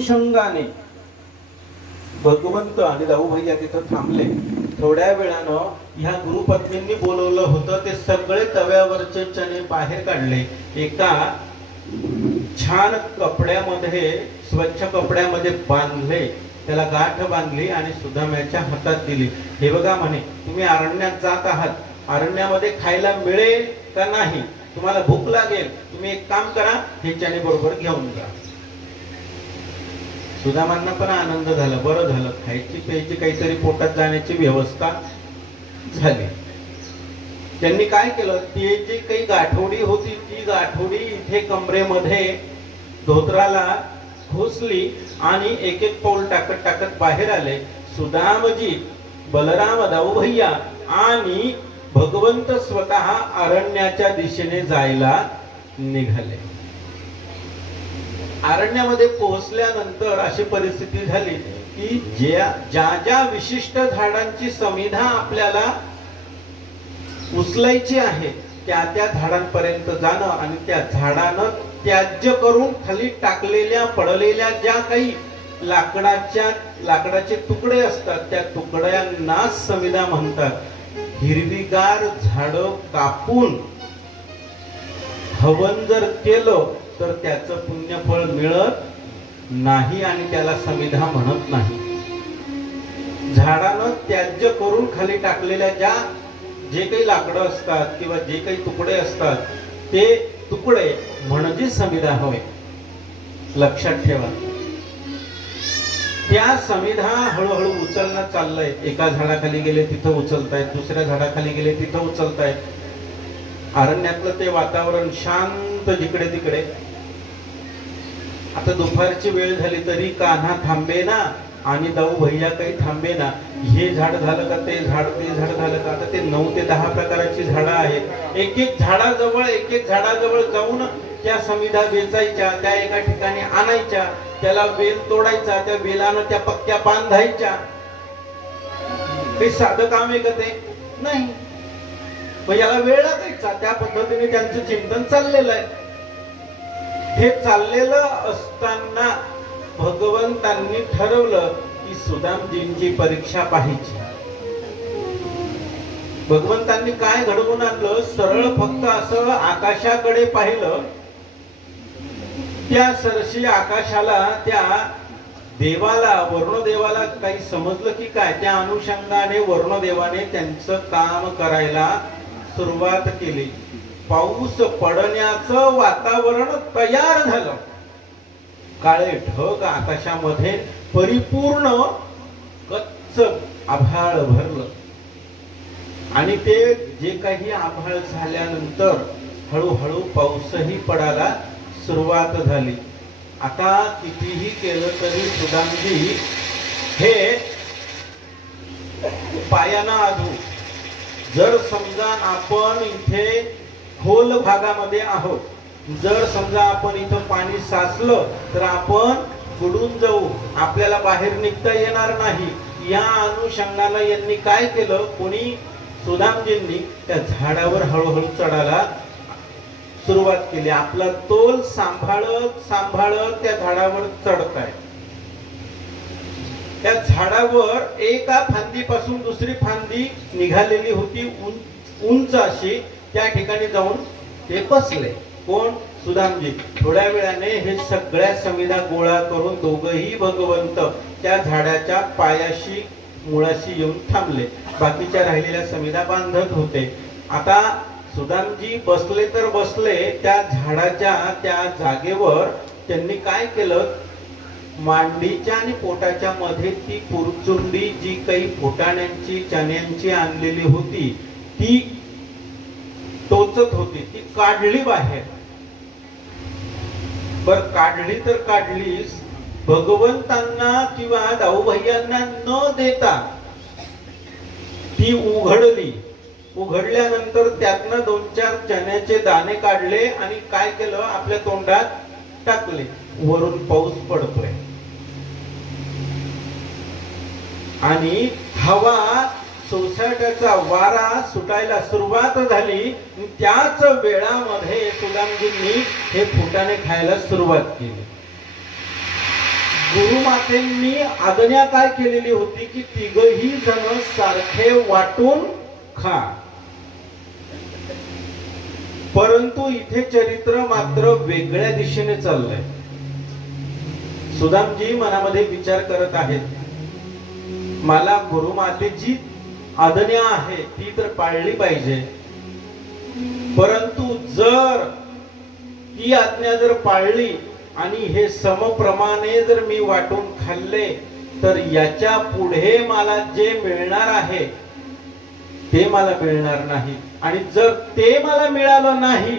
अनुषंगाने भगवंत आणि जाऊभैया तिथं थांबले. थोड्या वेळानं ह्या गुरुपत्नींनी बोलवलं होतं ते सगळे तव्यावरचे चणे बाहेर काढले. एका छान कपड्यामध्ये, स्वच्छ कपड्यामध्ये बांधले, त्याला गाठ बांधली आणि सुदाम्याच्या हातात दिली. हे बघा म्हणे, तुम्ही अरण्यात जात आहात, अरण्यामध्ये खायला मिळेल का नाही, तुम्हाला भूक लागेल, तुम्ही एक काम करा, हे चणे बरोबर घेऊन जा. सुदामांना पण आनंद झाला, बरं झालं, खायची प्यायची काहीतरी पोटात जाण्याची व्यवस्था झाली. त्यांनी काय केलं, ती जी काही गाठोडी होती ती गाठोडी इथे कमरेमध्ये धोत्राला घुसली आणि एक एक पाऊल टाकत टाकत बाहेर आले. सुदामजी, बलराम, दाऊभैया आणि भगवंत स्वतः अरण्याच्या दिशेने जायला निघाले. अरण्यामध्ये पोहोचल्यानंतर अशी परिस्थिती झाली की ज्या ज्या विशिष्ट झाडांची समिधा आपल्याला उचलायची आहे त्या त्या झाडांपर्यंत जाणं आणि त्या झाडानं त्याज्य करून खाली टाकलेल्या पडलेल्या ज्या काही लाकडाचे तुकडे असतात त्या तुकड्यांना समिधा म्हणतात. हिरवीगार झाडं कापून हवन जर केलं तर त्याचं पुण्यफळ मिळत नाही आणि त्याला समिधा म्हणत नाही. झाडानं त्याज्य करून खाली टाकलेल्या जे काही लाकडं असतात किंवा जे काही तुकडे असतात ते तुकडे म्हणजे समिधा होय. लक्षात ठेवा. त्या समिधा हळूहळू उचलणं चाललंय. एका झाडाखाली गेले तिथं उचलतायत, दुसऱ्या झाडाखाली गेले तिथं उचलतायत. अरण्यातलं ते वातावरण शांत जिकडे तिकडे. आता दुपारची वेळ झाली तरी कान्हा थांबेना आणि दाऊभैया काही थांबेना. हे झाड झालं का ते झाड, ते झाड झालं का. आता ते 9 ते 10 प्रकारची झाडं आहेत. एक एक झाडाजवळ जाऊन त्या समिधा वेचायच्या, त्या एका ठिकाणी आणायच्या, त्याला वेल तोडायचा, त्या वेलानं त्या पक्क्या बांधायच्या. काही साधं काम आहे का ते? नाही. मग याला वेळ लागायचा. त्या पद्धतीने त्यांचं चिंतन चाललेलं आहे. हे चाललेलं असताना भगवंतांनी ठरवलं की सुदामजींची परीक्षा पाहायची. भगवंतांनी काय घडवून आणलं, सरळ फक्त असं आकाशाकडे पाहिलं. त्या सरशी आकाशाला, त्या देवाला, वरुणदेवाला काही समजलं की काय. त्या अनुषंगाने वरुणदेवाने त्यांचं काम करायला सुरुवात केली. पाऊस पडण्याचं वातावरण तयार झालं. काळे ढग आकाशामध्ये परिपूर्ण कच्च आभाळ भरलं आणि ते जे काही आभाळ झाल्यानंतर हळूहळू पाऊसही पडायला सुरुवात झाली. आता कितीही केलं तरी सुदामजी हे पायानं आधू. जर समजा आपण इथे खोल भागामध्ये आहोत, जर समजा आपण इथं पाणी साचलं तर आपण बुडून जाऊ, आपल्याला बाहेर निघता येणार नाही. या अनुषंगाने यांनी काय केलं, कोणी सुदामजींनी त्या झाडावर हळूहळू चढायला सुरुवात केली. आपला तोल सांभाळत सांभाळत त्या झाडावर चढताय. त्या झाडावर एका फांदीपासून दुसरी फांदी निघालेली होती, उंच अशी. त्या ठिकाणी जाऊन ते बसले. कोण? सुदामजी. थोड्या वेळाने हे सगळ्या समिधा गोळा करून दोघही भगवंत त्या झाडाच्या पायाशी, मुळाशी येऊन थांबले. बाकीच्या राहिलेल्या समिधा बांधत होते. आता सुदामजी बसले तर बसले त्या झाडाच्या त्या जागेवर. त्यांनी काय केलं, मांडीच्या आणि पोटाच्या मध्ये ती पुरचुंडी जी काही फुटाण्यांची, चण्यांची आणलेली होती ती टोचत होती, ती काढली बाहेर. बर काढली तर काढलीच, भगवंतांना किंवा दाऊभैयांना न देता ती उघडली. उघडल्यानंतर त्यातनं 2-4 चण्याचे दाणे काढले आणि काय केलं, आपल्या तोंडात टाकले. वरून पाऊस पडतोय आणि हवा, सोसाट्याचा वारा सुटायला सुरुवात झाली. त्याच वेळामध्ये सुदामजींनी हे फुटाणे खायला सुरुवात केली. गुरुमातेंनी आज्ञा काय केलेली होती की तिघही जण सारखे वाटून खा. परंतु इथे चरित्र मात्र वेगळ्या दिशेने चाललंय. सुदामजी मनामध्ये विचार करत आहेत, मला गुरुमातेची आज्ञा आहे ती तर पाळली पाहिजे, परंतु जर ती आज्ञा जर पाळली आणि हे समप्रमाणे जर मी वाटून खाल्ले तर याच्या पुढे मला जे मिळणार आहे ते मला मिळणार नाही. आणि जर ते मला मिळालं नाही,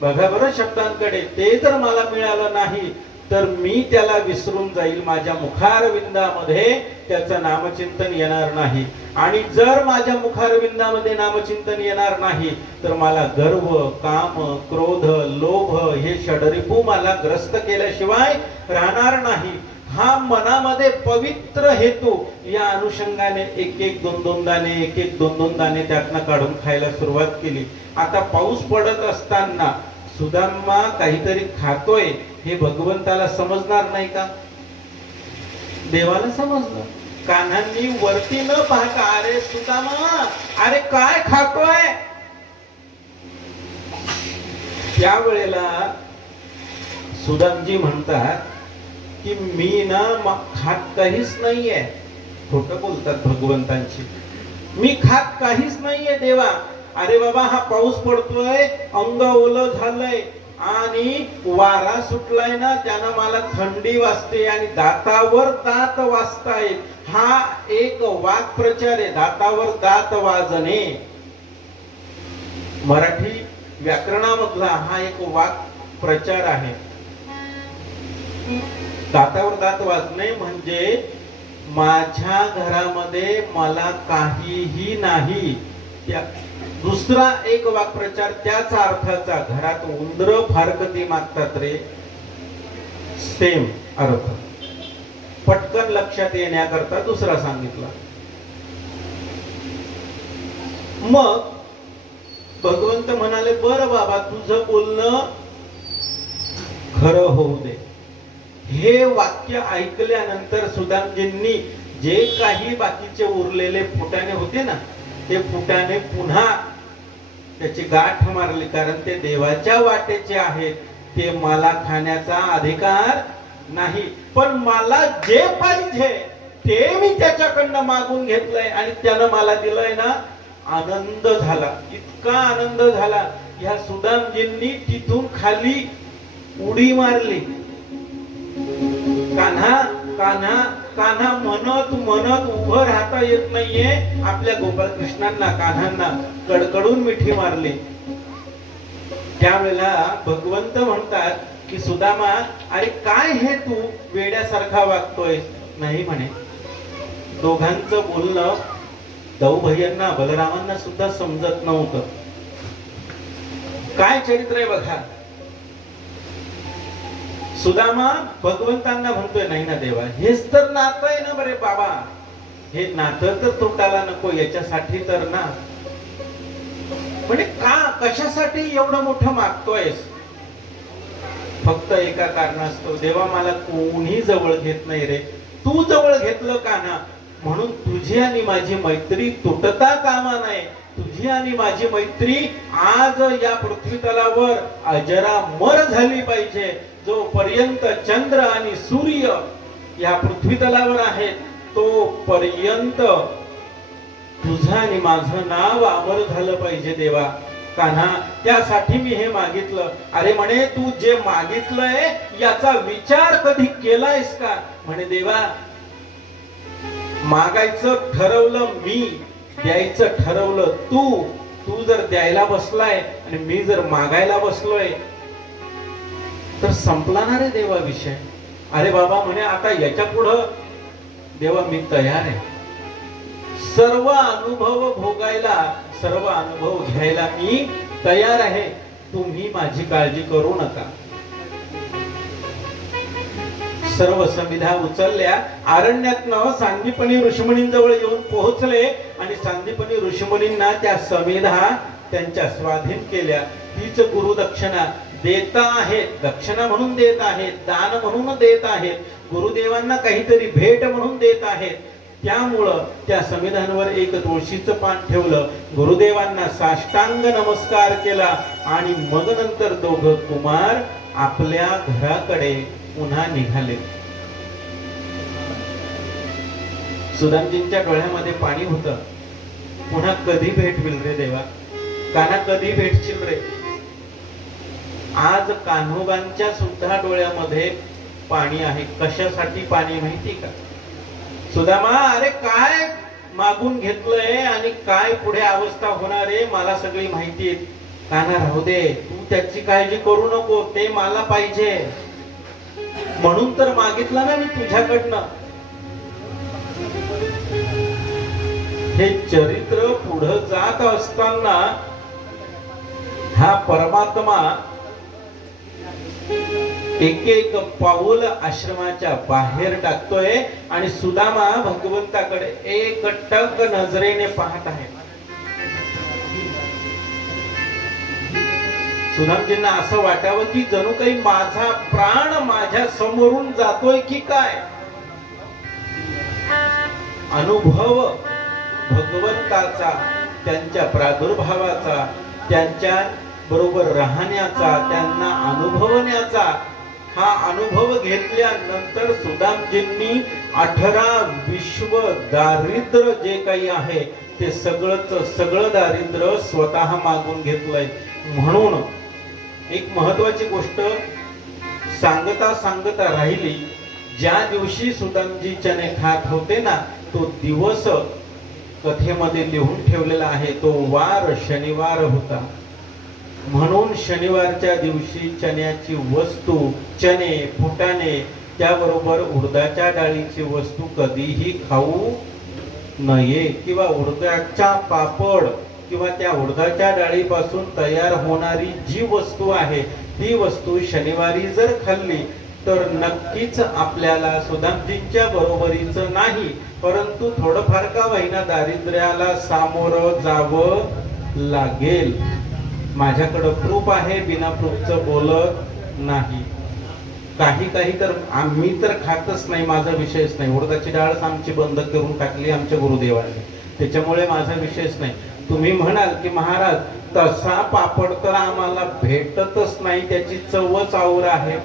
बघा बरं शब्दांकडे, ते जर मला मिळालं नाही तर मी त्याला विसरून जाईल. माझ्या मुखारविंदामध्ये त्याचं नामचिंतन येणार नाही. आणि जर माझ्या मुखारविंदामध्ये नामचिंतन येणार नाही तर मला गर्व, काम, क्रोध, लोभ हे षडरिपू मला ग्रस्त केल्याशिवाय राहणार नाही. हा मनामध्ये पवित्र हेतू या अनुषंगाने एक एक दोन दोन दाणे त्यातनं काढून खायला सुरुवात केली. आता पाऊस पडत असताना सुदामा काहीतरी खातोय हे भगवंताला समजणार नाही का? देवाला समजलं. कान्हांनी वरती न पाहता, अरे सुदामा, अरे काय खातोय? त्यावेळेला सुदामजी म्हणतात की मी ना खात काहीच नाहीये. खोटं बोलतात भगवंतांची. मी खात काहीच नाहीये देवा. अरे बाबा, हा पाऊस पडतोय, अंग ओलं झालंय आणि वारा सुटलाय ना, त्यानं मला थंडी वाजते आणि दातावर दात वाजतायत. हा एक वाक्प्रचार आहे, दातावर दात वाजणे. मराठी व्याकरणामधला हा एक वाक्प्रचार आहे. दातावर दात वाजणे म्हणजे माझ्या घरामध्ये मला काहीही नाही. दुसरा एक वाक्प्रचार त्याच अर्थाचा, घरात उंदर फारकती मागतात रे, सेम अर्थ. पटकन लक्षात येण्याकरता दुसरा सांगितला. मग भगवंत म्हणाले, बरं बाबा, तुझं बोलणं खरं होऊ दे. हे वाक्य ऐकल्यानंतर सुदामजींनी जे काही बाकीचे उरलेले फुटाणे होते ना, ते फुटाणे पुन्हा त्याची गाठ मारली. कारण ते देवाच्या वाटेचे आहेत, ते मला खाण्याचा अधिकार नाही. पण मला जे पाहिजे ते मी त्याच्याकडनं मागून घेतलंय आणि त्यानं मला दिलंय ना. आनंद झाला, इतका आनंद झाला. ह्या सुदामजींनी तिथून खाली उडी मारली. कान्हा कान्हा कान्हा म्हणत म्हणत उभं राहता येत नाहीये. आपल्या गोपाळकृष्णांना, कान्हांना कडकडून मिठी मारली. त्यावेळेला भगवंत म्हणतात की सुदामा, अरे काय हे तू वेड्यासारखा वागतोय? नाही म्हणे. दोघांचं बोलणं दौभय्यांना, बलरामांना सुद्धा समजत नव्हतं. काय चरित्र आहे बघा. सुदामा भगवंतांना म्हणतोय, नाही ना देवा, हेच तर नातं आहे ना बरे बाबा, हे नातं तर तुटायला नको, याच्यासाठी तर ना. म्हणजे का, कशासाठी एवढं मोठं मागतोयस? फक्त एका कारणास्तव, देवा मला कोणी जवळ घेत नाही रे, तू जवळ घेतलं का ना, म्हणून तुझी आणि माझी मैत्री तुटता कामा नये. तुझी आणि माझी मैत्री आज या पृथ्वी तलावर अजरामर झाली पाहिजे. जो पर्यंत चंद्र आणि सूर्य या पृथ्वी तलावर आहेत, तो पर्यंत तुझं आणि माझं नाव अमर झालं पाहिजे देवा. कान्हा, त्यासाठी मी हे मागितलं. अरे म्हणे, तू जे मागितलंय याचा विचार कधी केलायस का? म्हणे देवा, मागायचं ठरवलं मी, द्यायचं ठरवलं तू. तू जर द्यायला बसलाय आणि मी जर मागायला बसलोय तर संपला ना रे देवा विषय. अरे बाबा म्हणे, आता याच्या पुढं देवा मी तयार आहे. सर्व अनुभव भोगायला, सर्व अनुभव घ्यायला मी तयार आहे. तुम्ही माझी काळजी करू नका. सर्व समिधा उचलल्या. अरण्यातनं सांदीपनी ऋषीमुनींजवळ येऊन पोहोचले आणि सांदीपनी ऋषीमुनींना त्या समिधा त्यांच्या स्वाधीन केल्या. हीच गुरुदक्षिणा. देता आहेत, दक्षिणा म्हणून देत आहेत, दान म्हणून देत आहेत, गुरुदेवांना काहीतरी भेट म्हणून देत आहेत. त्यामुळं त्या समिधानवर एक तुळशीचं पान ठेवलं, गुरुदेवांना साष्टांग नमस्कार केला आणि मग नंतर दोघं कुमार आपल्या घराकडे पुन्हा निघाले. सुदामजींच्या डोळ्यामध्ये पाणी होतं. पुन्हा कधी भेट होईल रे देवा, कान्हा कधी भेटशील रे. आज कान्होबांच्या सुद्धा डोळ्यामध्ये पाणी आहे. कशासाठी पाणी माहिती का? सुदामा, अरे काय मागून घेतलंय आणि काय पुढे अवस्था होणार आहे मला सगळी माहिती आहे. कान्हा राहू दे, तू त्याची काळजी करू नको, ते मला पाहिजे म्हणून तर मागितलं ना मी तुझ्याकडनं. हे चरित्र पुढे जात असताना हा परमात्मा एक एक पाऊल आश्रमाच्या बाहेर टाकतोय आणि सुदामा भगवंताकडे एकटक नजरेने पाहत आहे. सुदामजींना असं वाटावं की जणू काही माझा प्राण माझ्या समोरून जातोय की काय. अनुभव भगवंताचा, त्यांच्या प्रादुर्भावाचा, त्यांच्या बरोबर राहण्याचा, त्यांना अनुभवण्याचा, हा अनुभव घेतल्यानंतर सुदामजींनी 18 विश्व दारिद्र्य जे काही आहे ते सगळं दारिद्र्य स्वतः मागून घेतलंय. म्हणून एक महत्वाची गोष्ट सांगता सांगता राहिली. ज्या दिवशी सुदामजी चणे खात होते ना, तो दिवस कथेमध्ये लिहून ठेवलेला आहे. तो वार शनिवार होता. म्हणून शनिवारच्या दिवशी चण्याची वस्तू, चणे, फुटाणे, त्याबरोबर उडदाच्या डाळीची वस्तू कधीही खाऊ नये. किंवा उडदाचा पापड किंवा त्या उडदाच्या डाळीपासून तयार होणारी जी वस्तू आहे ती वस्तू शनिवारी जर खाल्ली तर नक्कीच आपल्याला सुदामजींच्या बरोबरीचं नाही, परंतु थोडंफार का होईना दारिद्र्याला सामोरं जावं लागेल. माझ्याकडे प्रूफ आहे, बिना प्रूफचं बोलत नाही. काही तर आम्ही तर खातच नाही, माझा विषयच नाही. उडदाची डाळच आमची बंद करून टाकली आमच्या गुरुदेवांनी, त्याच्यामुळे माझा विषयच नाही. तुम्ही म्हणाल की महाराज तसा पापड तर आम्हाला भेटतच नाही, त्याची चवच और आहे.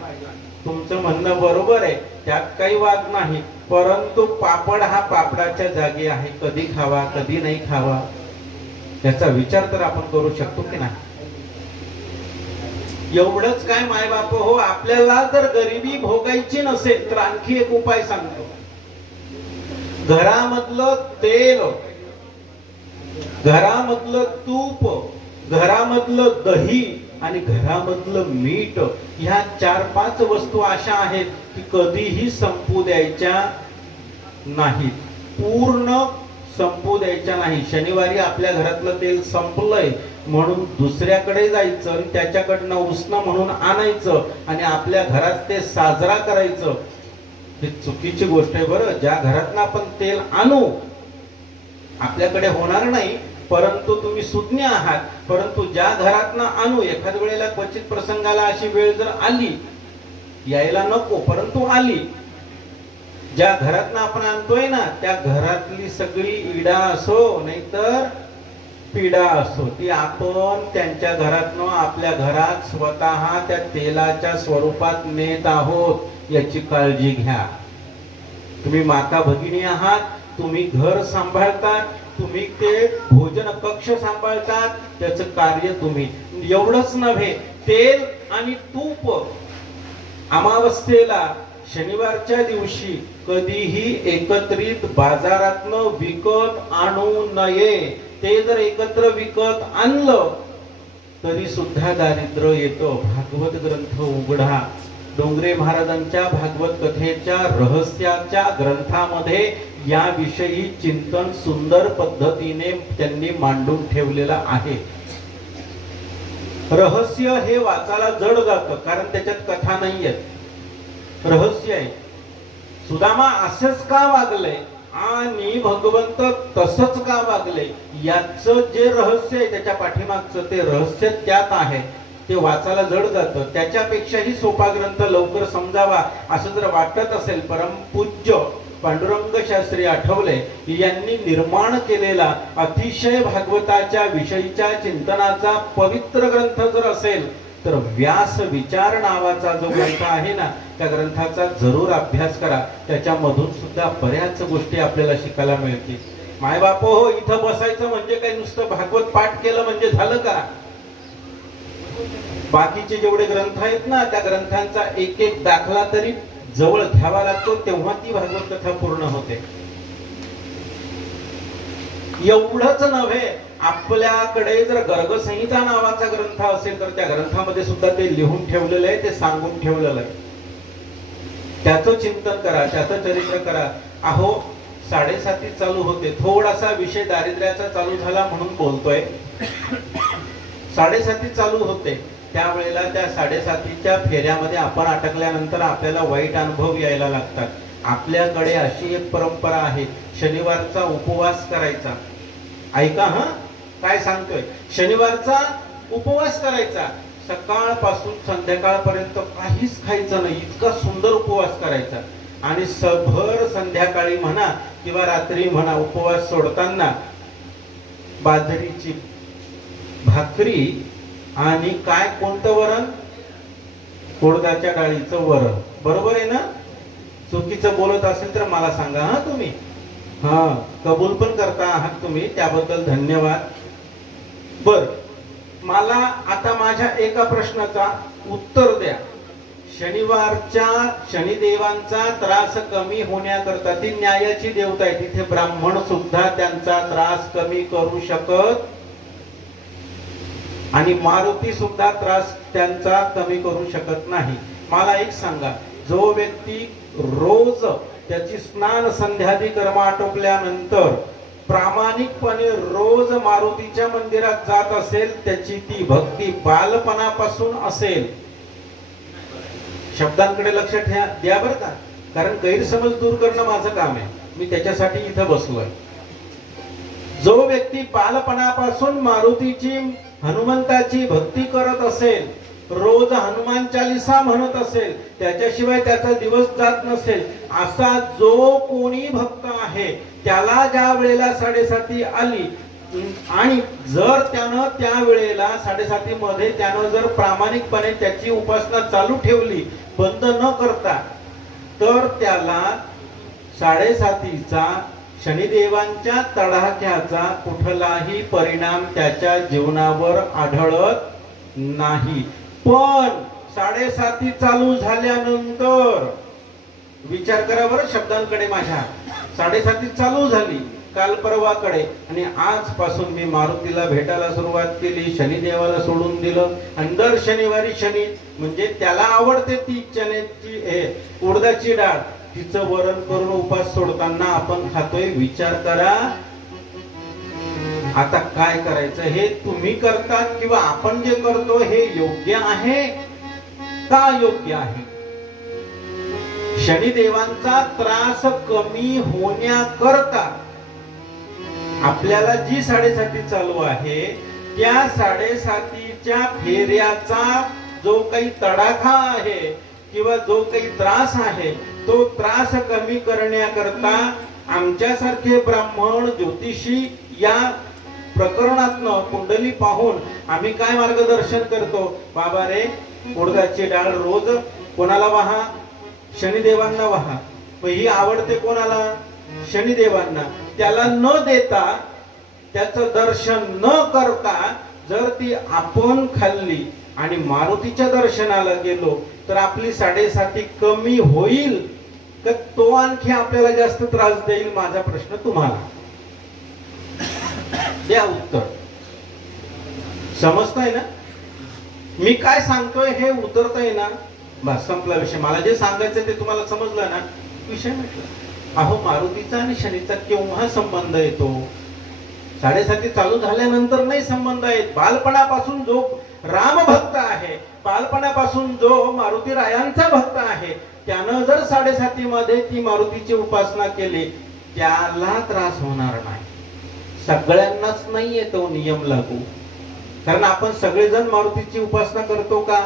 तुमचं म्हणणं बरोबर आहे, त्यात काही वाद नाही, परंतु पापड हा पापडाच्या जागी आहे. कधी खावा कधी नाही खावा त्याचा विचार तर आपण करू शकतो की नाही. एवढंच काय माय बाप हो, आपल्याला जर गरिबी भोगायची नसेल तर आणखी एक उपाय सांगतो. घरामधलं तेल, घरामधलं तूप, घरामधलं दही आणि घरामधलं मीठ, ह्या 4-5 वस्तू अशा आहेत की कधीही संपू द्यायच्या नाहीत, पूर्ण संपू द्यायच्या नाही. शनिवारी आपल्या घरातलं तेल संपलंय म्हणून दुसऱ्याकडे जायचं आणि त्याच्याकडनं उसनं म्हणून आणायचं आणि आपल्या घरात ते साजरा करायचं, ही चुकीची गोष्ट आहे. बरं, ज्या घरातनं आपण तेल आणू आपल्याकडे होणार नाही, परंतु तुम्ही सुज्ञ आहात, परंतु ज्या घरातनं आणू, एखाद्या वेळेला क्वचित प्रसंगाला अशी वेळ जर आली, यायला नको परंतु आली, ज्या घरातनं आपण आणतोय ना त्या घरातली सगळी इडा असो नाहीतर पिढा असो, ती आपण त्यांच्या घरातनं आपल्या घरात स्वतः त्या तेलाच्या स्वरूपात नेत आहोत, याची काळजी घ्या. तुम्ही माता भगिनी आहात, तुम्ही घर सांभाळतात, तुम्ही ते भोजन कक्ष सांभाळतात, त्याचं कार्य तुम्ही. एवढंच नव्हे, तेल आणि तूप अमावस्येला शनिवारच्या दिवशी कधीही एकत्रित बाजारातनं विकत आणू नये. ते जर एकत्र विकत आणलं तरी सुद्धा दारिद्र्य येतं. भागवत ग्रंथ उघडा, डोंगरे महाराजांच्या भागवत कथेच्या रहस्याच्या ग्रंथामध्ये याविषयी चिंतन सुंदर पद्धतीने त्यांनी मांडून ठेवलेलं आहे. रहस्य हे वाचायला जड जातं कारण त्याच्यात कथा नाहीये, रहस्य आहे. सुदामा असंच का वागले आणि भगवंत तसंच का वागले, याचं जे रहस्य आहे त्याच्या पाठीमागचं ते रहस्य त्यात आहे. ते वाचायला जड जातं. त्याच्यापेक्षाही सोपा ग्रंथ लवकर समजावा असं जर वाटत असेल, परमपूज्य पांडुरंग शास्त्री आठवले यांनी निर्माण केलेला अतिशय भागवताच्या विषयीच्या चिंतनाचा पवित्र ग्रंथ जर असेल तर व्यास विचार नावाचा जो ग्रंथ आहे ना, त्या ग्रंथाचा जरूर अभ्यास करा. त्याच्यामधून सुद्धा बऱ्याच गोष्टी आपल्याला शिकायला मिळतील. मायबापो हो, इथं बसायचं म्हणजे काही नुसतं भागवत पाठ केलं म्हणजे झालं का? बाकीचे जेवढे ग्रंथ आहेत ना, त्या ग्रंथांचा एक एक दाखला तरी जवळ घ्यावा लागतो, तेव्हा ती भागवत कथा पूर्ण होते. एवढंच नव्हे, आपल्याकडे जर गर्गसंहिता नावाचा ग्रंथ असेल तर त्या ग्रंथामध्ये सुद्धा ते लिहून ठेवलेलं आहे, ते सांगून ठेवलेलं आहे. त्याचं चिंतन करा, त्याचं चरित्र करा. अहो 7:30 चालू होते, थोडासा विषय दारिद्र्याचा चालू झाला म्हणून बोलतोय. 7:30 चालू होते, त्यावेळेला त्या 7:30च्या फेऱ्यामध्ये आपण अटकल्यानंतर आपल्याला वाईट अनुभव यायला लागतात. आपल्याकडे अशी एक परंपरा आहे, शनिवारचा उपवास करायचा. ऐका हा, काय सांगतोय, शनिवारचा उपवास करायचा. सकाळपासून संध्याकाळपर्यंत काहीच खायचं नाही, इतका सुंदर उपवास करायचा. आणि सभर संध्याकाळी म्हणा किंवा रात्री म्हणा, उपवास सोडताना बाजरीची भाकरी आणि काय, कोणतं वरण? उडदाच्या डाळीचं वरण. बरोबर आहे ना? चुकीचं बोलत असेल तर मला सांगा हा तुम्ही. हा, कबूल पण करता आहात तुम्ही, त्याबद्दल धन्यवाद. बर, मला आता माझ्या एका प्रश्नाचा उत्तर द्या. शनिवारच्या शनिदेवांचा त्रास कमी होण्याकरता, ती न्यायाची देवता आहे, तिथे ब्राह्मण सुद्धा त्यांचा त्रास कमी करू शकत आणि मारुती सुद्धा त्रास त्यांचा कमी करू शकत नाही. मला एक सांगा, जो व्यक्ती रोज त्याची स्नान संध्यादी कर्म आटोपल्यानंतर प्रामाणिकपणे रोज मारुतीच्या मंदिरात जात असेल, त्याची ती भक्ती बालपणापासून असेल. शब्दांकडे लक्ष द्या बरं का, कारण गैरसमज दूर करणं माझं काम आहे, मी त्याच्यासाठी इथं बसलोय. जो व्यक्ती बालपणापासून मारुतीची, हनुमंताची भक्ती करत असेल, रोज हनुमान चालीसा म्हणत असेल, त्याच्याशिवाय त्याचा दिवस जात नसेल, असा जो कोणी भक्त आहे, त्याला ज्या वेळेला 7:30 आली आणि जर त्यानं त्या वेळेला 7:30 मध्ये त्यानं जर प्रामाणिकपणे त्याची उपासना चालू ठेवली बंद न करता, तर त्याला 7:30चा शनिदेवांच्या तडाख्याचा कुठलाही परिणाम त्याच्या जीवनावर आढळत नाही. पण 7:30 चालू झाल्यानंतर विचार करा बरं शब्दांकडे माझ्या. 7:30 चालू झाली काल परवाकडे आणि आजपासून मी मारुतीला भेटायला सुरुवात केली, शनिदेवाला सोडून दिलं आणि दर शनिवारी शनी म्हणजे त्याला आवडते ती चण्याची उडदाची डाळ, तिचं वरण करून उपास सोडताना आपण खातोय. विचार करा आता काय करायचं, हे तुम्ही करतात किंवा आपण जे करतो हे योग्य आहे का? योग्य आहे. शनिदेवांचा त्रास कमी होण्याकरता आपल्याला जी 7:30 चालू आहे त्या 7:30च्या फेऱ्याचा जो काही तडाखा आहे किंवा जो काही त्रास आहे, तो त्रास कमी करण्याकरता आमच्यासारखे ब्राह्मण ज्योतिषी या प्रकरणातनं कुंडली पाहून आम्ही काय मार्गदर्शन करतो, बाबा रे उडदाची डाळ रोज कोणाला वाहा? शनिदेवांना वाहा. ही आवडते कोणाला? शनिदेवांना. त्याला न देता, त्याचं दर्शन न करता जर ती आपण खाल्ली आणि मारुतीच्या दर्शनाला गेलो तर आपली 7:30 कमी होईल का तो आणखी आपल्याला जास्त त्रास देईल? माझा प्रश्न तुम्हाला द्या उत्तर. समजतंय ना मी काय सांगतोय? हे उतरतंय ना? बस संपला विषय. मला जे सांगायचं ते तुम्हाला समजलं ना, विषय म्हटलं. अहो मारुतीचा आणि शनीचा केव्हा संबंध येतो? 7:30 चालू झाल्यानंतर नाही संबंध आहे. बालपणापासून जो राम भक्त आहे, बालपणापासून जो मारुती रायांचा भक्त आहे, त्यानं जर 7:30 मध्ये ती मारुतीची उपासना केली, त्याला त्रास होणार नाही. सगळ्यांनाच नाहीये तो नियम लागू. कारण आपण सगळेजण मारुतीची उपासना करतो का,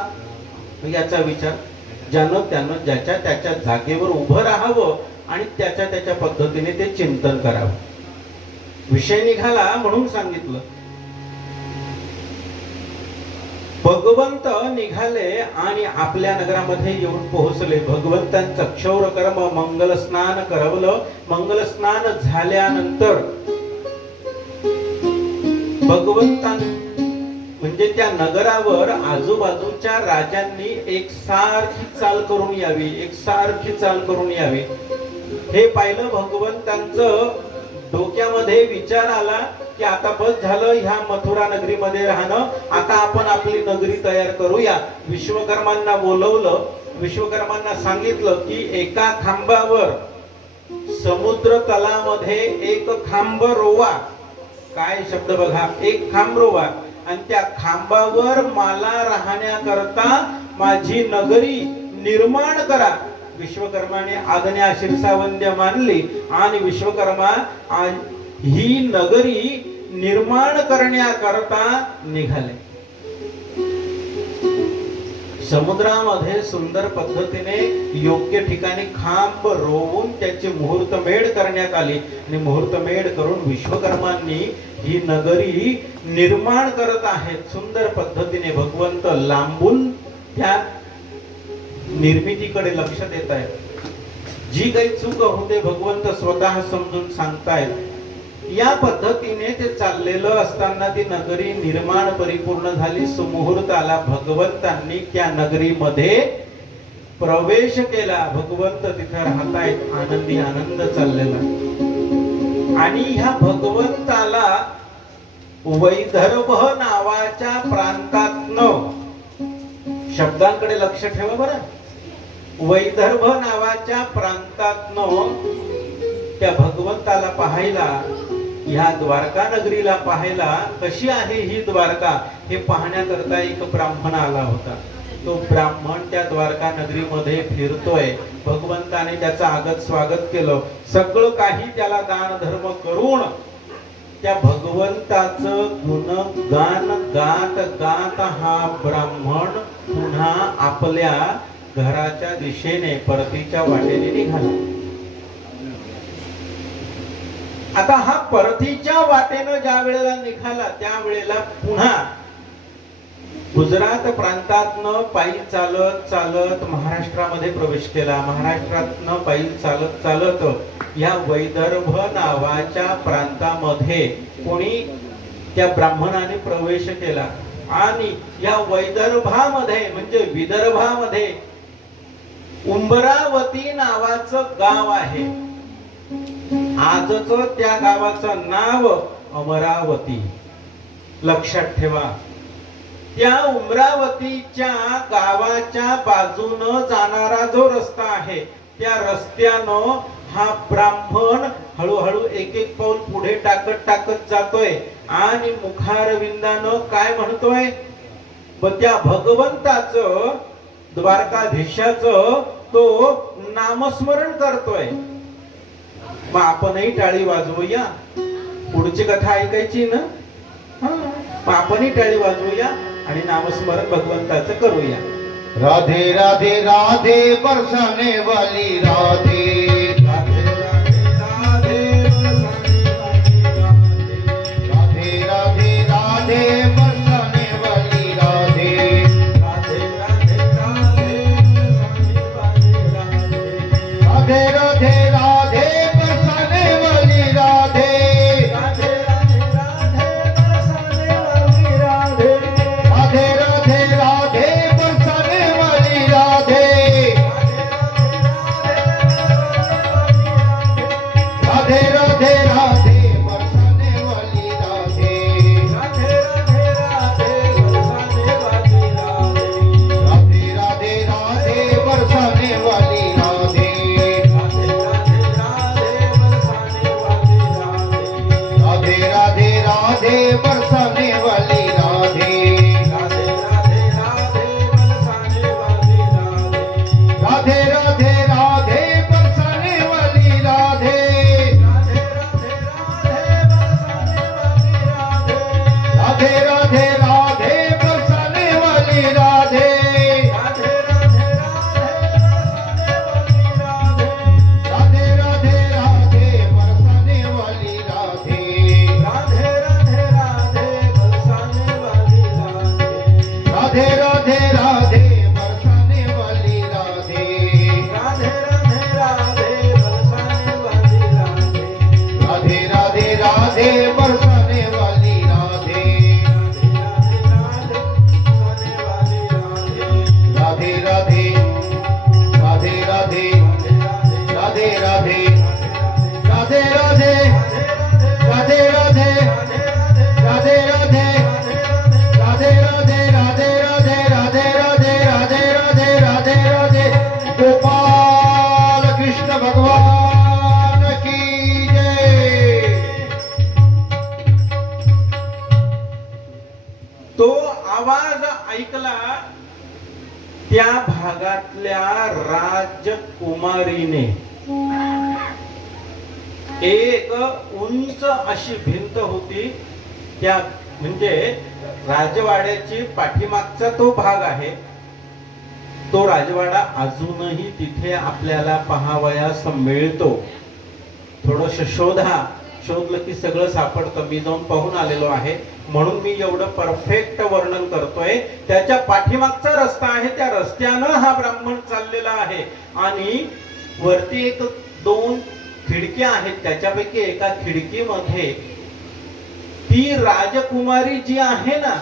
याचा विचार ज्यानं त्यानं ज्याच्या त्याच्या जागेवर उभं राहावं आणि त्याच्या त्याच्या पद्धतीने ते चिंतन करावं. विषय निघाला म्हणून सांगितलं. भगवंत निघाले आणि आपल्या नगरामध्ये येऊन पोहोचले. भगवंतांचं क्षौर कर्म मंगल स्नान करवलं. मंगल स्नान झाल्यानंतर भगवंतां म्हणजे त्या नगरावर आजूबाजूच्या राजांनी एकसारखी चाल करून यावी, एकसारखी चाल करून यावी. हे पाहिलं. भगवंतांचं डोक्यामध्ये विचार आला की आता बस झालं ह्या मथुरा नगरीमध्ये राहणं, आता आपण आपली नगरी तयार करूया. विश्वकर्मांना बोलवलं. विश्वकर्मांना सांगितलं की एका खांबावर समुद्र तलामध्ये एक खांब रोवा. काय शब्द बघा, एक खांब रोवा आणि त्या खांबावर मला राहण्याकरता माझी नगरी निर्माण करा. विश्वकर्माने आज्ञा शिरसावंद्य मानली आणि विश्वकर्मा ही नगरी निर्माण करण्याकरता निघाले. समुद्रामध्ये सुंदर पद्धतीने योग्य ठिकाणी खांब रोवून त्याची मुहूर्तमेढ करण्यात आली आणि मुहूर्तमेढ करून विश्वकर्मांनी ही नगरी निर्माण करत आहेत सुंदर पद्धतीने. भगवंत लांबून त्या निर्मितीकडे लक्ष देत आहेत. जी काही चूक होते भगवंत स्वतः समजून सांगतायत. या पद्धतीने ते चाललेलं असताना ती नगरी निर्माण परिपूर्ण झाली. सुमुहूर्त आला. भगवंतांनी त्या नगरीमध्ये प्रवेश केला. भगवंत तिथे राहतायत. आनंदी आनंद चाललेला. आणि ह्या भगवंताला वैदर्भ नावाच्या प्रांतातनं, शब्दांकडे लक्ष ठेवा बरं, वैदर्भ नावाच्या प्रांतातनं त्या भगवंताला पाहायला, ह्या द्वारका नगरीला पाहायला, कशी आहे ही द्वारका हे पाहण्याकरता एक ब्राह्मण आला होता. तो ब्राह्मण त्या द्वारका नगरीमध्ये फिरतोय. भगवंताने त्याचं आगत स्वागत केलं. सगळं काही त्याला दान धर्म करून त्या भगवंताचं गुणगान गात गात हा ब्राह्मण पुन्हा आपल्या घराच्या दिशेने परतीच्या वाटेने निघाला. आता हा परतीच्या वाटेनं ज्या वेळेला निघाला त्यावेळेला पुन्हा गुजरात प्रांतातनं पायी चालत चालत महाराष्ट्रामध्ये प्रवेश केला. महाराष्ट्रातनं पायी चालत चालत या वैदर्भ नावाच्या प्रांतामध्ये कोणी त्या ब्राह्मणाने प्रवेश केला. आणि या वैदर्भामध्ये म्हणजे विदर्भामध्ये उंबरावती नावाचं गाव आहे. आजच त्या गावाचं नाव अमरावती. लक्षात ठेवा. त्या उमरावतीच्या गावाच्या बाजूनं जाणारा जो रस्ता आहे त्या रस्त्यानं हा ब्राह्मण हळूहळू एक एक पाऊल पुढे टाकत टाकत जातोय आणि मुखारविंदानं काय म्हणतोय, त्या भगवंताचं द्वारकाधीशाचं तो नामस्मरण करतोय. मग आपणही टाळी वाजवूया. पुढची कथा ऐकायची ना, मग आपणही टाळी वाजवूया आणि नामस्मरण भगवंताचं करूया. राधे राधे राधे बरसाने वाली राधे, राधे राधे राधे बरसाने वाली राधे, राधे राधे राधे बरसाने वाली राधे, राधे राधे राधे बरसाने वाली राधे, राधे राधे राधे बरसाने वाली राधे, राधे राधे राधे बरसाने वाली राधे, राधे राधे राधे बरसाने वाली राधे, राधे राधे राधे बरसाने वाली राधे, राधे राधे राधे बरसाने वाली राधे, राधे राधे राधे बरसाने वाली राधे, राधे राधे राधे बरसाने वाली राधे, राधे राधे राधे बरसाने वाली राधे, राधे आवाज ऐकला त्या भागातल्या राजकुमारीने एक उंच अशी भिंत होती, त्या म्हणजे राजवाड्याची पाठीमागचा तो भाग आहे. तो राजवाडा अजूनही तिथे आपल्याला पाहावयास मिळतो. थोडंसं शोधलं की सगळं सापडतं. मी जाऊन पाहून आलेलो आहे म्हणून मी एवढं परफेक्ट वर्णन करतोय. त्याच्या पाठीमागचा रस्ता आहे, त्या रस्त्यानं हा ब्राह्मण चाललेला आहे आणि वरती एक दोन खिडक्या आहेत. त्याच्यापैकी एका खिडकीमध्ये ती राजकुमारी जी आहे ना,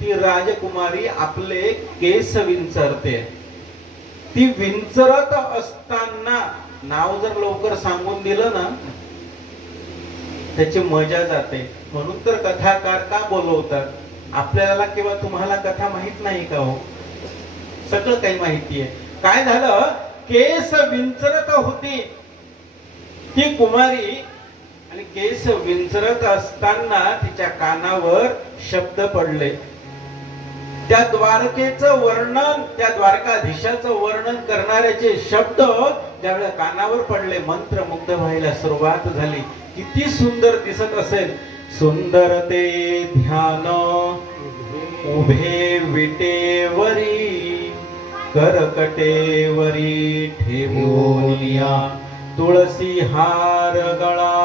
ती राजकुमारी आपले केस विंचरते. ती विंचरत असताना नाव जर लवकर सांगून दिलं ना त्याची मजा जाते. म्हणून तर कथाकार का बोलवतात. आपल्याला किंवा तुम्हाला कथा माहित नाही का हो? सगळं काही माहिती आहे. काय झालं, केस विंचरत होती ती कुमारी आणि केस विंचरत असताना तिच्या कानावर शब्द पडले. त्या द्वारकेचं वर्णन, त्या द्वारकाधीशाचं वर्णन करणाऱ्याचे शब्द ज्यावेळेला कानावर पडले, मंत्रमुग्ध व्हायला सुरुवात झाली. किती सुंदर दिसत असेल. सुंदर ते ध्यान उभे विटेवरी, करकटेवरी ठेवोनिया, तुळसी हार गळा,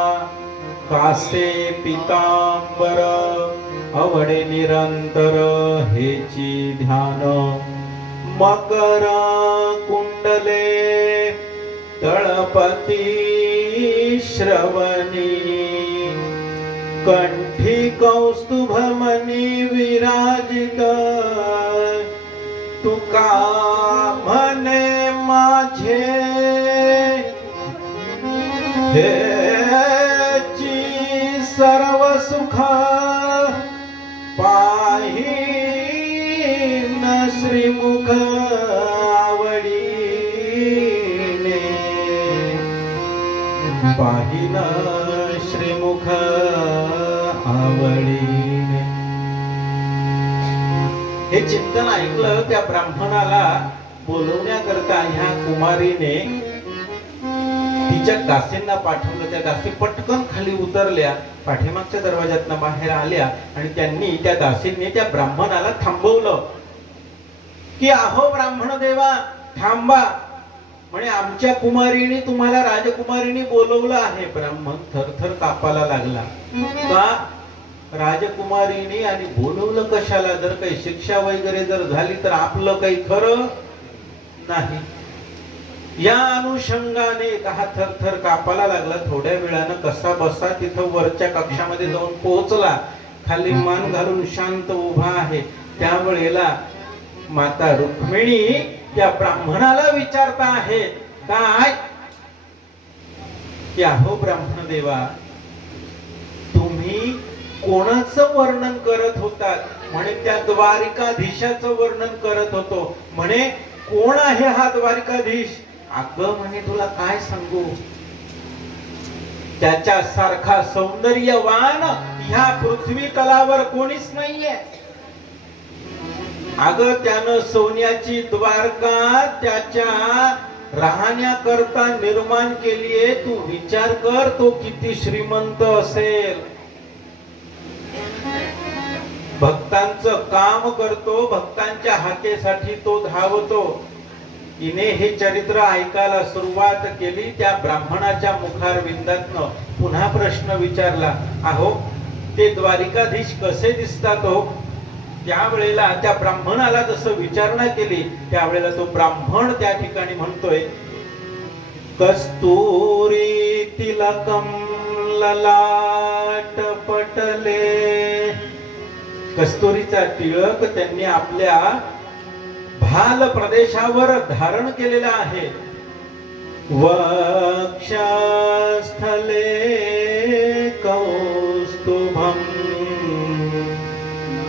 कासे पितांबर, आवडे निरंतर हेची ध्यान. मकर कुंडले तळपती श्रवणी, कंठी कौस्तुभमणी विराजित, तुका म्हणे माझे हेची सर्व सुख पाहीन श्रीमुख आवडीने, पाहीन श्रीमुख आवडीने. हे चिंतन ऐकलं त्या ब्राह्मणाला बोलवण्याकरता ह्या कुमारीने तिच्या दासींना पाठवलं. त्या दासी पटकन खाली उतरल्या, पाठीमागच्या दरवाजातनं बाहेर आल्या आणि त्यांनी त्या दासींनी त्या ब्राह्मणाला थांबवलं की अहो ब्राह्मण देवा थांबा, म्हणे आमच्या कुमारीने तुम्हाला राजकुमारीने बोलवलं आहे. ब्राह्मण थरथर कापायला लागला. का राजकुमारीने आणि बोलवलं कशाला? जर काही शिक्षा वगैरे जर झाली तर आपलं काही खरं नाही. या अनुषंगाने हा थरथर कापायला लागला. थोड्या वेळानं कसा बसा तिथं वरच्या कक्षामध्ये जाऊन पोहोचला. खाली मान घालून शांत उभा आहे. त्यावेळेला माता रुक्मिणी त्या ब्राह्मणाला विचारता आहे काय की अहो ब्राह्मण देवा, तुम्ही कोणाचं वर्णन करत होतात? म्हणे त्या द्वारिकाधीशाचं वर्णन करत होतो. म्हणे कोण आहे हा द्वारिकाधीश? अगं म्हणे तुला काय सांगू, त्याच्या सारखा सौंदर्यवान ह्या पृथ्वी तलावर कोणीच नाहीये. अगं त्यानं सोन्याची द्वारका त्याच्या राहण्याकरता निर्माण केलीये. तू विचार कर तो किती श्रीमंत असेल. भक्तांचं काम करतो, भक्तांच्या हाकेसाठी तो धावतो. तिने हे चरित्र ऐकायला सुरुवात केली. त्या ब्राह्मणाच्या मुखारविंदातनं पुन्हा प्रश्न विचारला, अहो ते द्वारिकाधीश कसे दिसतात हो? त्यावेळेला त्या ब्राह्मणाला जसं विचारणा केली त्यावेळेला तो ब्राह्मण त्या ठिकाणी म्हणतोय, कस्तुरी तिलकम ललाट पटले. कस्तुरीचा टिळक त्यांनी आपल्या भाल प्रदेशावर धारण केलेला आहे. वक्षस्थले कौस्तुभम.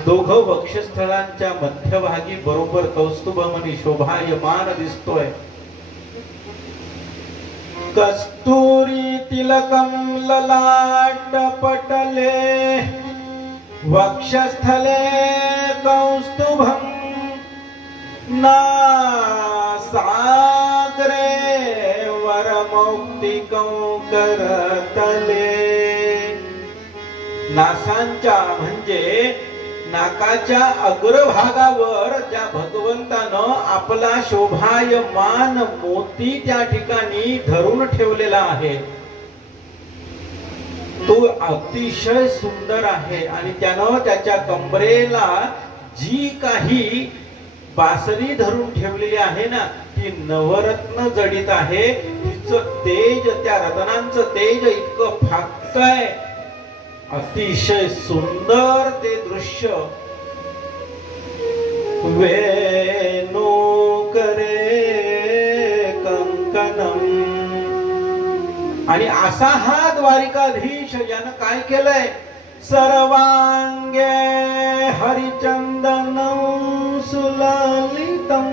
दोघं वक्षस्थळांच्या मध्यभागी बरोबर कौस्तुभमणी शोभायमान दिसतोय. कस्तुरी तिलकम ललाट पटले, वक्षस्थले कौस्तुभं नासाग्रे वरमौक्तिकं करतले. नासांच्या म्हणजे नाकाच्या अग्रभागावर ज्या भगवंतानं आपला शोभायमान मोती त्या ठिकाणी धरून ठेवलेला आहे तो अतिशय सुंदर आहे. आणि त्यानं त्याच्या कंबरेला जी काही बासरी धरून ठेवलेली आहे ना ती नवरत्न जडित आहे. तिचं तेज त्या रत्नांचं तेज इतकं फाकतंय. अतिशय सुंदर ते दृश्य. वेणू करे कंकणम. आणि असा हा द्वारिकाधीश यानं काय केलंय. सर्वांगे हरिचंदनं सुललितम.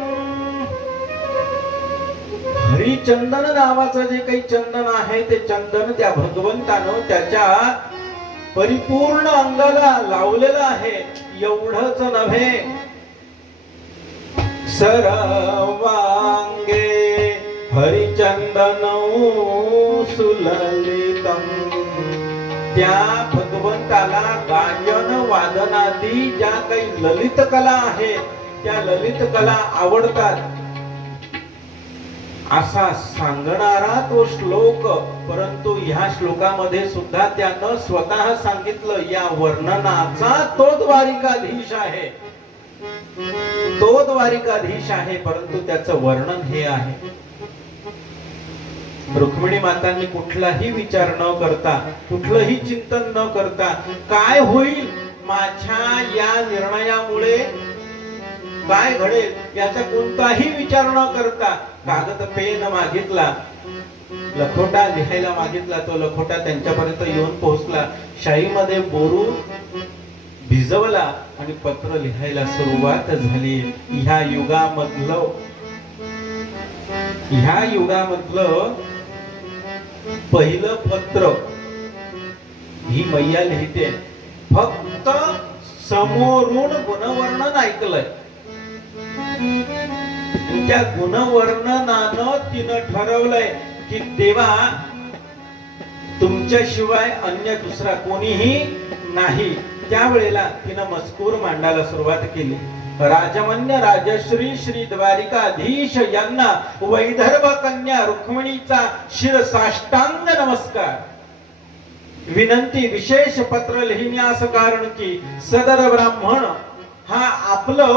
हरिचंदन नावाचं जे काही चंदन आहे ते चंदन त्या भगवंतानं त्याच्या परिपूर्ण अंगाला लावलेलं आहे. एवढंच नव्हे सर्वांगे हरिचंदनं सुललितम. त्या भगवंताला गायन वादनादी ज्या काही ललित कला आहे त्या ललित कला आवडतात असा सांगणारा तो श्लोक. परंतु ह्या श्लोकामध्ये सुद्धा त्यानं स्वतः सांगितलं या वर्णनाचा तो द्वारिकाधीश आहे. तो द्वारिकाधीश आहे परंतु त्याचं वर्णन हे आहे. रुक्मिणी मातांनी कुठलाही विचार न करता कुठलंही चिंतन न करता काय होईल माझ्या या निर्णयामुळे काय घडेल याचा कोणताही विचार न करता कागद पेन मागितला. लखोटा लिहायला मागितला. तो लखोटा त्यांच्यापर्यंत येऊन पोहोचला. शाईमध्ये बोरू भिजवला आणि पत्र लिहायला सुरुवात झाली. ह्या युगामधलं पहिलं पत्र ही मैया लिहिते. फक्त समोरून गुणवर्णन ऐकलंय. त्या गुणवर्णनानं तिनं ठरवलंय की देवा तुमच्याशिवाय अन्य दुसरा कोणीही नाही. त्यावेळेला तिनं मजकूर मांडायला सुरुवात केली. राजमान्य राजश्री श्री द्वारिकाधीश यांना वैदर्भ कन्या रुक्मिणीचा शिरसाष्टांग नमस्कार. विनंती विशेष पत्र लिहिण्यास कारण की सदर ब्राह्मण हा आपलं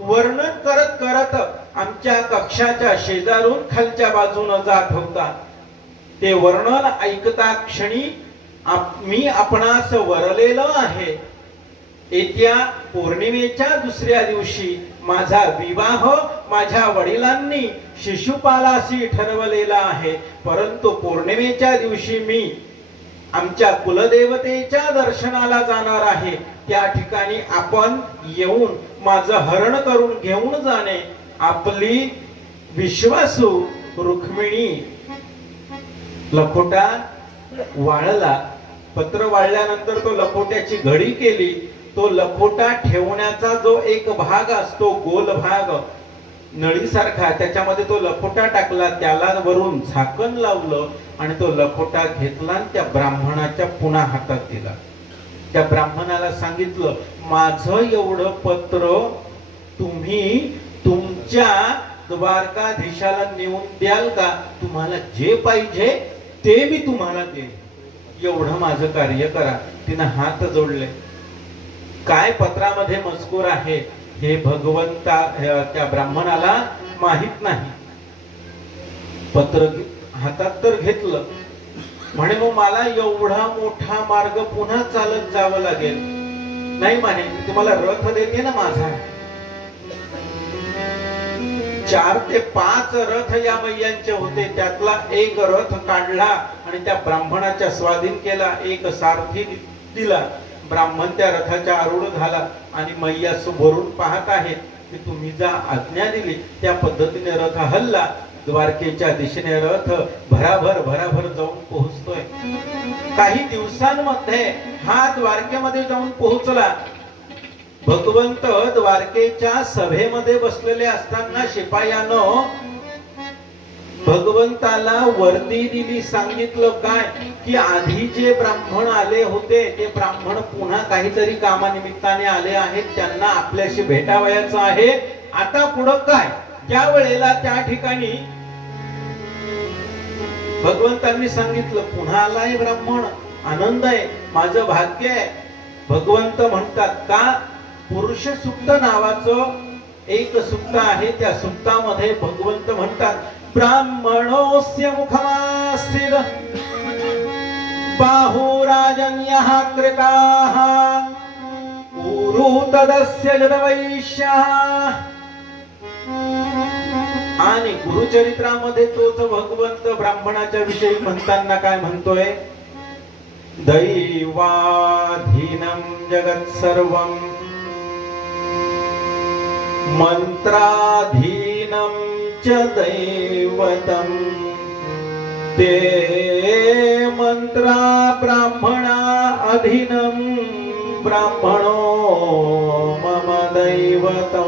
वर्णन करत करत आमच्या कक्षाच्या शेजारून खालच्या बाजूने जात होता. ते वर्णन ऐकता क्षणी मी आपणास वरलेलो आहे. येत्या पौर्णिमेच्या दुसऱ्या दिवशी माझा विवाह माझ्या वडिलांनी शिशुपालाशी ठरवलेला आहे. परंतु पौर्णिमेच्या दिवशी मी आमच्या कुलदेवतेच्या दर्शनाला जाणार आहे. त्या ठिकाणी आपण येऊन माझं हरण करून घेऊन जाणे. आपली विश्वासू रुक्मिणी. लखोटा वाळला. पत्र वाळल्यानंतर तो लखोट्याची घडी केली. तो लखोटा ठेवण्याचा जो एक भाग असतो गोल भाग नळीसारखा त्याच्यामध्ये तो लखोटा टाकला. त्याला वरून झाकण लावलं आणि तो लखोटा घेतला आणि त्या ब्राह्मणाच्या पुन्हा हातात दिला. त्या ब्राह्मणाला सांगितलं माझं एवढं पत्र तुम्ही तुमच्या द्वारकाधीशाला नेऊन द्याल का. तुम्हाला जे पाहिजे ते मी तुम्हाला देईन. एवढं माझं कार्य करा. तिनं हात जोडले. काय पत्रामध्ये मजकूर आहे हे भगवंता त्या ब्राह्मणाला माहित नाही. पत्र हातात तर घेतलं. म्हणे मग मला एवढा मोठा मार्ग पुन्हा चालत जावं लागेल. नाही म्हणे मी तुम्हाला रथ देते ना माझा. 4 ते 5 रथ या मैयांचे होते. त्यातला एक रथ काढला आणि त्या ब्राह्मणाच्या स्वाधीन केला. एक सारथी दिला. ब्राह्मण त्या रथाच्या आरूढ झाला आणि मैया सुभरून पाहत आहेत की तुम्ही जा आज्ञा दिली त्या पद्धतीने रथ हल्ला. द्वारकेच्या दिशेने रथ भराभर जाऊन पोहोचतोय. काही दिवसांमध्ये हा द्वारकेमध्ये जाऊन पोहोचला. भगवंत द्वारकेच्या सभेमध्ये बसलेले असताना शिपायानं भगवंताला वर्दी दिली. सांगितलं काय की आधी जे ब्राह्मण आले होते ते ब्राह्मण पुन्हा काहीतरी कामानिमित्ताने आले आहेत, त्यांना आपल्याशी भेटावयाचं आहे. आता पुढं काय? त्या वेळेला त्या ठिकाणी भगवंतांनी सांगितलं पुन्हा आलाय ब्राह्मण, आनंद आहे, माझं भाग्य आहे. भगवंत म्हणतात का? पुरुष सुक्त नावाचं एक सुक्त आहे. त्या सुक्तामध्ये भगवंत म्हणतात ब्राह्मणोस्य मुखमासीद बाहुराजन्यः कृताः ऊरू तदस्य जदवैश्यः. आणि गुरुचरित्रामध्ये तोच भगवंत ब्राह्मणाच्या विषयी म्हणताना काय म्हणतोय? दैवाधीनं जगत् सर्वं मंत्राधीनं च दैवतं ते मंत्रा ब्राह्मणा अधीनं ब्राह्मणो मम दैवतो.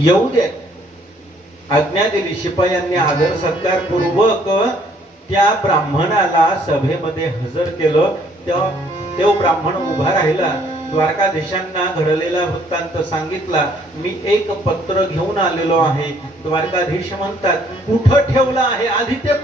येऊ दे. आज्ञा दिली. शिपायांनी आदर सत्कार पूर्वक त्या ब्राह्मणाला सभेमध्ये हजर केलं. तो ब्राह्मण उभा राहिला. द्वारकाधीशांना घडलेला वृत्तांत सांगितला. मी एक पत्र घेऊन आलेलो आहे. द्वारकाधीश म्हणतात कुठं ठेवलं आहे? आधी ते